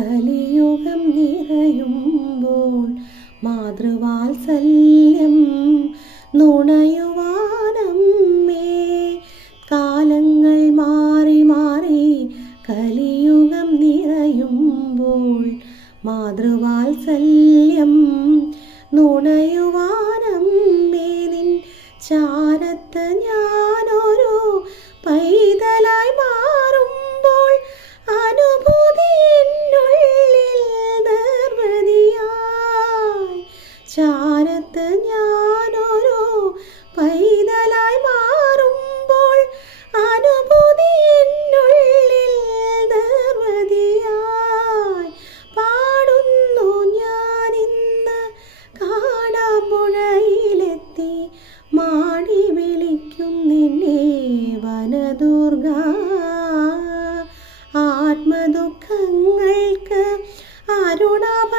കലിയുഗം നിറയുമ്പോൾ മാതൃവാത്സല്യം നുണയുവാനമ്മേ. കാലങ്ങൾ മാറി മാറി കലിയുഗം നിറയുമ്പോൾ മാതൃവാത്സല്യം നുണയുവാനമ്മേ. നിൻ ചാരത്ത് ഞാനൊരു പൈതലായി മാറുമ്പോൾ അനുഭൂതി എന്നുള്ളിൽ നിർവൃതിയായി. ചാരത്ത് ഞാനൊരു പൈതലായി മാറുമ്പോൾ അനുഭൂതി എന്നുള്ളിൽ നിർവൃതിയായി. പാടുന്നു ഞാനിന്ന് കാണാമ്പുഴയിലെത്തി മാടി വിളിക്കും നിന്നെ വനദുർഗ. ആത്മദുഃഖങ്ങൾക്ക് അരുണാഭ